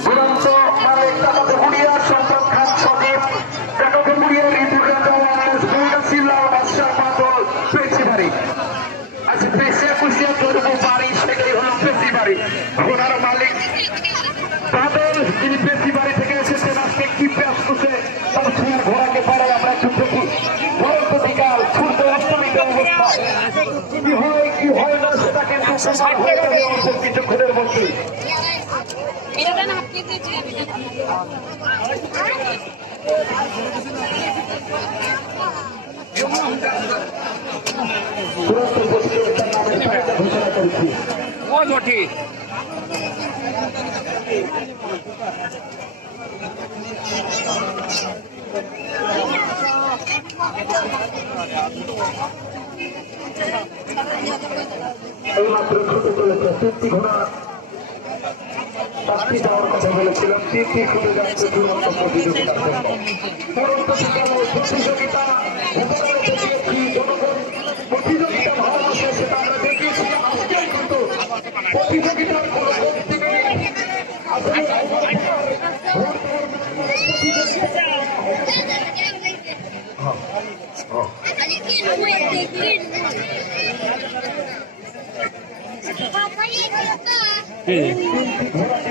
Durante কি হয় কি হয় না সেটা কিন্তু কিছুক্ষণের দিয়েছি তুরন্ত প্রতিযোগিতার তালিকা ঘোষণা করেছি ও জটি এইমাত্র ছুটে চলেছে তিনটি ঘোড়া। চারটি যাওয়ার কথা বলেছিলাম তিনটি ছুটে যাচ্ছে দুরন্ত প্রতিযোগিতার জন্য। প্রতিযোগিতা জনগণ প্রতিযোগিতা ভালোবাসে সেটা আমরা দেখিয়েছি আজকে কিন্তু প্রতিযোগিতার কোনো কমতি নেই। আসলে ভোট ঘোড়া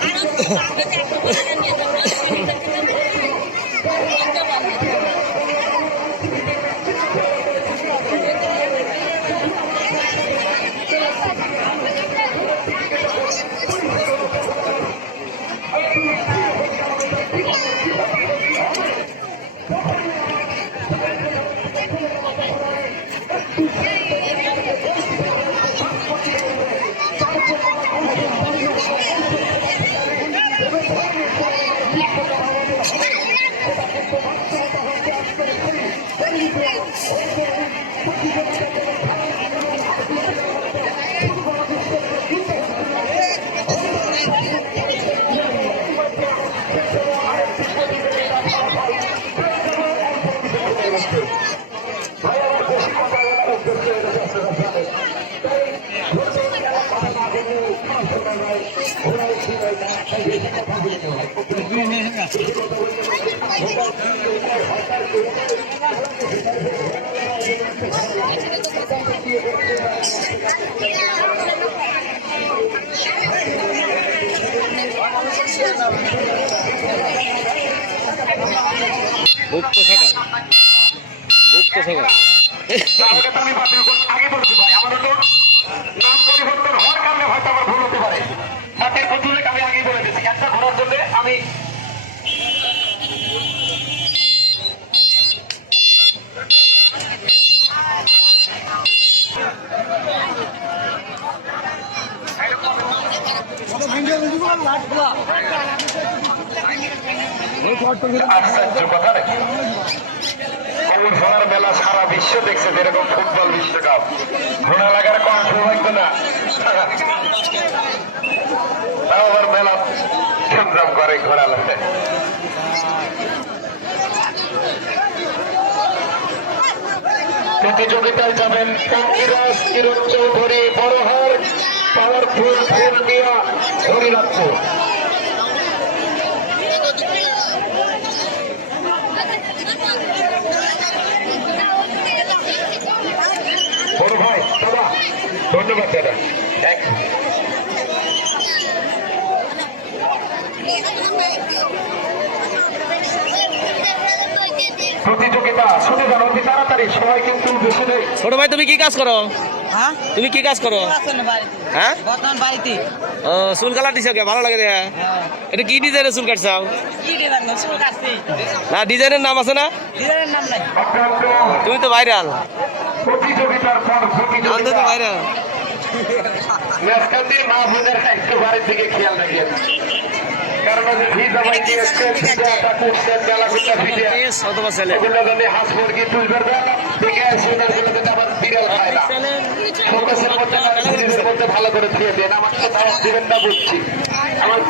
阿拉斯加的狗真的是很可爱。ভুক্ত সকাল ভুক্ত সকাল তো আগে বলছি ভাই আমার হলো নাম পরিবর্তন হওয়ার কারণে হয়তো আমার ভুল হতে পারে মাঠের প্রতিযোগিতা আমি আগেই বলে দিচ্ছি একটা ঘোরার জন্য আমি আশ্চর্য কথা নাকি এমন ঘোড়ার মেলা সারা বিশ্ব দেখছে যেরকম ফুটবল বিশ্বকাপ। ঘোড়া লাগার কম সৌভাগ্য না। তাও আবার মেলা সংগ্রাম করে ঘোড়া লাগে প্রতিযোগিতায় যাবেন Pankiraj, Kiran Chowdhury, Borohar, powerful Fulmiya Harirajpur Thank you. প্রতিযোগিতা শুনে যান অতি তাড়াতাড়ি সবাই কিন্তু বেশি নেই। ছোট ভাই তুমি কি কাজ করো? হ্যাঁ? তুমি কি কাজ করো? হ্যাঁ? ও চুল কালার দিছো কে? ভালো লাগে দেখা। হ্যাঁ। এটা কি ডিজাইনের চুল কাটছাও না ডিজাইনের নাম আছে না? ডিজাইনের নাম নাই। অত্যন্ত তুমি তো ভাইরাল প্রতিযোগিতার তো ভাইরাল ম্যাচকান্দি মা বোনের একটু বাড়ির দিকে খেয়াল রাখেন। হাঁস মুরগি মধ্যে ভালো করে দিয়ে দেন আমার তো দিবেন না বুঝছি আমার